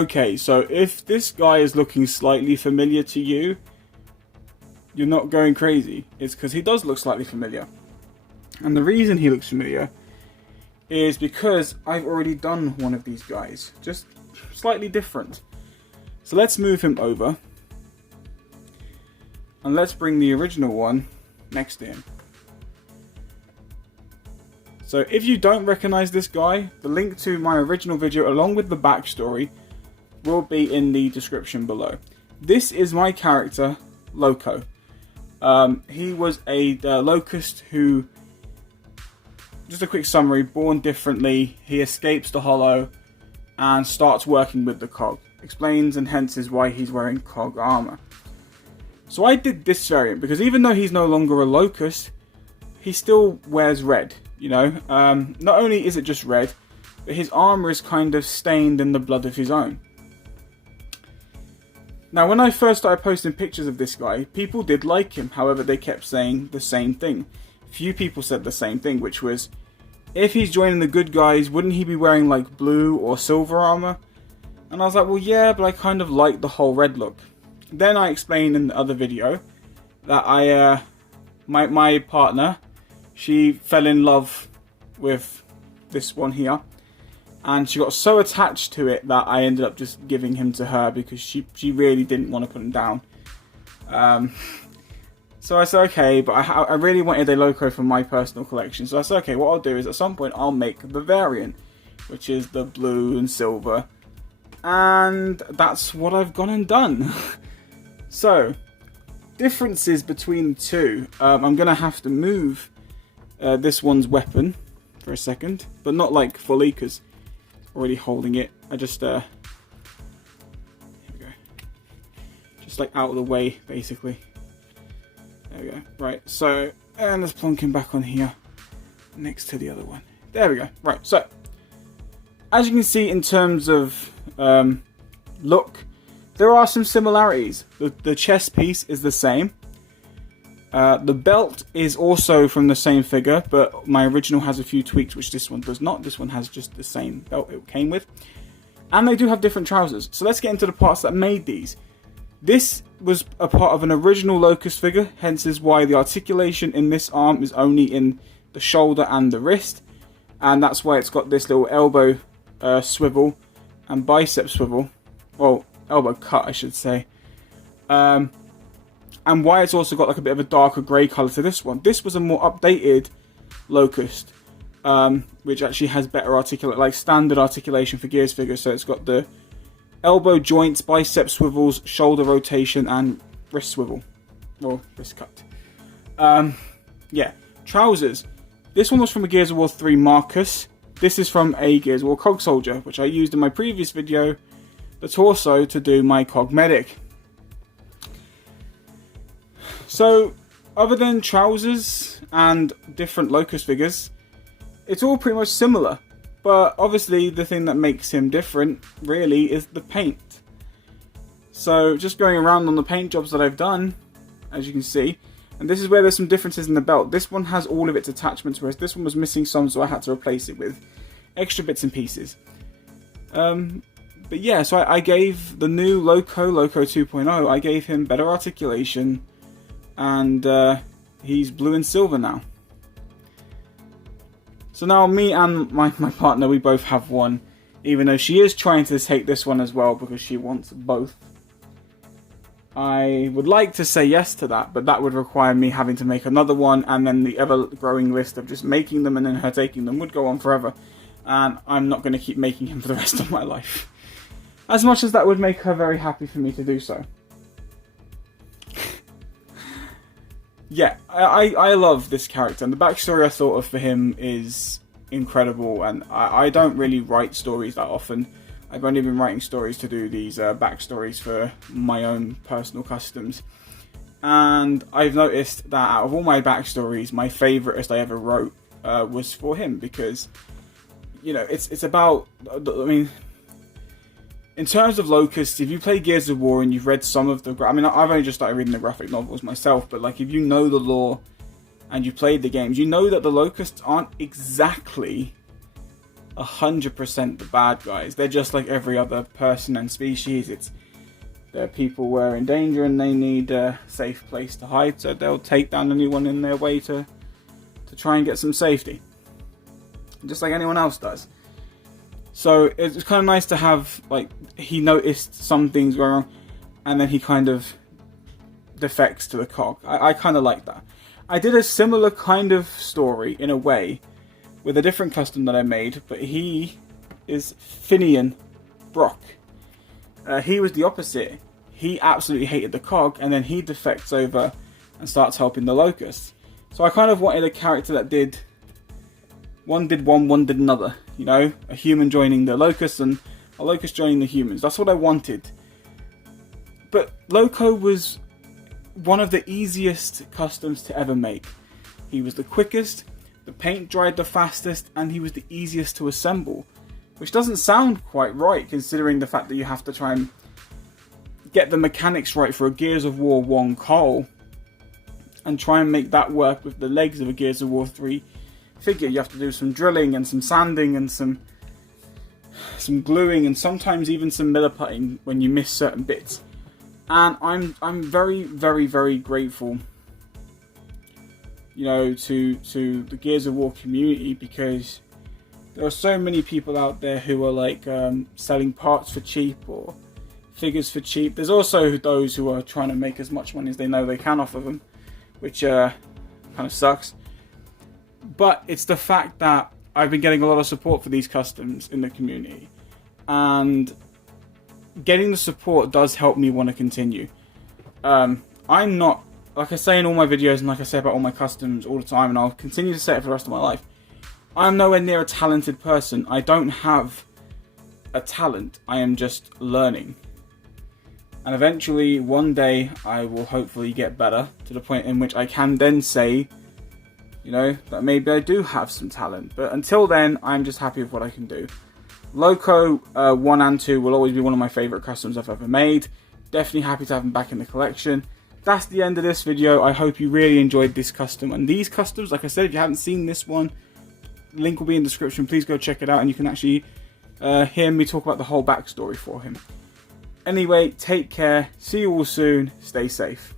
Okay, so if this guy is looking slightly familiar to you, you're not going crazy. It's because he does look slightly familiar. And the reason he looks familiar is because I've already done one of these guys. Just slightly different. So let's move him over. And let's bring the original one next to him. So if you don't recognize this guy, the link to my original video along with the backstory will be in the description below. This is my character, Loco. He was a locust who, just a quick summary, born differently, he escapes the Hollow and starts working with the Cog. Explains and hence is why he's wearing Cog armor. So I did this variant because even though he's no longer a locust, he still wears red. You know, not only is it just red, but his armor is kind of stained in the blood of his own. Now, when I first started posting pictures of this guy, people did like him. However, they kept saying the same thing. Few people said the same thing, which was, if he's joining the good guys, wouldn't he be wearing like blue or silver armor? And I was like, well, yeah, but I kind of like the whole red look. Then I explained in the other video that my partner, she fell in love with this one here, and she got so attached to it that I ended up just giving him to her because she really didn't want to put him down. So I said, okay, but I really wanted a Loco for my personal collection. So I said, okay, what I'll do is at some point I'll make the variant, which is the blue and silver. And that's what I've gone and done. So, differences between the two. I'm going to have to move this one's weapon for a second, but not like fully because already holding it. I just here we go, just like out of the way basically. There we go. Right, so and let's plonk him back on here next to the other one. There we go. Right, so as you can see in terms of look, there are some similarities. The chest piece is the same. The belt is also from the same figure, but my original has a few tweaks, which this one does not. This one has just the same belt it came with. And they do have different trousers. So let's get into the parts that made these. This was a part of an original Locust figure, hence is why the articulation in this arm is only in the shoulder and the wrist. And that's why it's got this little elbow swivel and bicep swivel. Well, elbow cut, I should say. And why it's also got like a bit of a darker grey colour to this one. This was a more updated Locust, which actually has better like standard articulation for Gears figures. So it's got the elbow joints, bicep swivels, shoulder rotation, and wrist swivel. Well, wrist cut. Yeah, trousers. This one was from a Gears of War 3 Marcus. This is from a Gears of War Cog Soldier, which I used in my previous video, the torso, to do my Cog Medic. So, other than trousers and different Locust figures, it's all pretty much similar. But obviously the thing that makes him different, really, is the paint. So, just going around on the paint jobs that I've done, as you can see, and this is where there's some differences in the belt. This one has all of its attachments, whereas this one was missing some, so I had to replace it with extra bits and pieces. But yeah, so I gave the new Loco 2.0, I gave him better articulation, and he's blue and silver now. So now me and my partner, we both have one, even though she is trying to take this one as well because she wants both. I would like to say yes to that, but that would require me having to make another one, and then the ever-growing list of just making them and then her taking them would go on forever. And I'm not going to keep making him for the rest of my life. As much as that would make her very happy for me to do so. Yeah, I love this character, and the backstory I thought of for him is incredible, and I don't really write stories that often. I've only been writing stories to do these backstories for my own personal customs. And I've noticed that out of all my backstories, my favouriteest I ever wrote was for him, because, you know, it's about, I mean, in terms of Locust, if you play Gears of War and you've read some of the... I mean, I've only just started reading the graphic novels myself, but like, if you know the lore and you played the games, you know that the Locusts aren't exactly 100% the bad guys. They're just like every other person and species. They're people who are in danger and they need a safe place to hide, so they'll take down anyone in their way to try and get some safety, just like anyone else does. So it's kind of nice to have, like, he noticed some things going wrong and then he kind of defects to the cog. I kind of like that. I did a similar kind of story in a way with a different custom that I made, but he is Finian Brock. He was the opposite. He absolutely hated the cog, and then he defects over and starts helping the locusts. So I kind of wanted a character that did one did another. You know, a human joining the locusts and a locust joining the humans. That's what I wanted. But Loco was one of the easiest customs to ever make. He was the quickest, the paint dried the fastest, and he was the easiest to assemble. Which doesn't sound quite right, considering the fact that you have to try and get the mechanics right for a Gears of War 1 Cole, and try and make that work with the legs of a Gears of War 3 figure. You have to do some drilling and some sanding and some gluing and sometimes even some miller putting when you miss certain bits. And I'm very, very, very grateful, you know, to the Gears of War community, because there are so many people out there who are like selling parts for cheap or figures for cheap. There's also those who are trying to make as much money as they know they can off of them, which kind of sucks. But it's the fact that I've been getting a lot of support for these customs in the community, and getting the support does help me want to continue. I'm not, like I say in all my videos and like I say about all my customs all the time, and I'll continue to say it for the rest of my life, I'm nowhere near a talented person. I don't have a talent. I am just learning. And eventually, one day, I will hopefully get better to the point in which I can then say, you know, that maybe I do have some talent. But until then, I'm just happy with what I can do. Loco 1 and 2 will always be one of my favourite customs I've ever made. Definitely happy to have them back in the collection. That's the end of this video. I hope you really enjoyed this custom. And these customs, like I said, if you haven't seen this one, link will be in the description. Please go check it out and you can actually hear me talk about the whole backstory for him. Anyway, take care. See you all soon. Stay safe.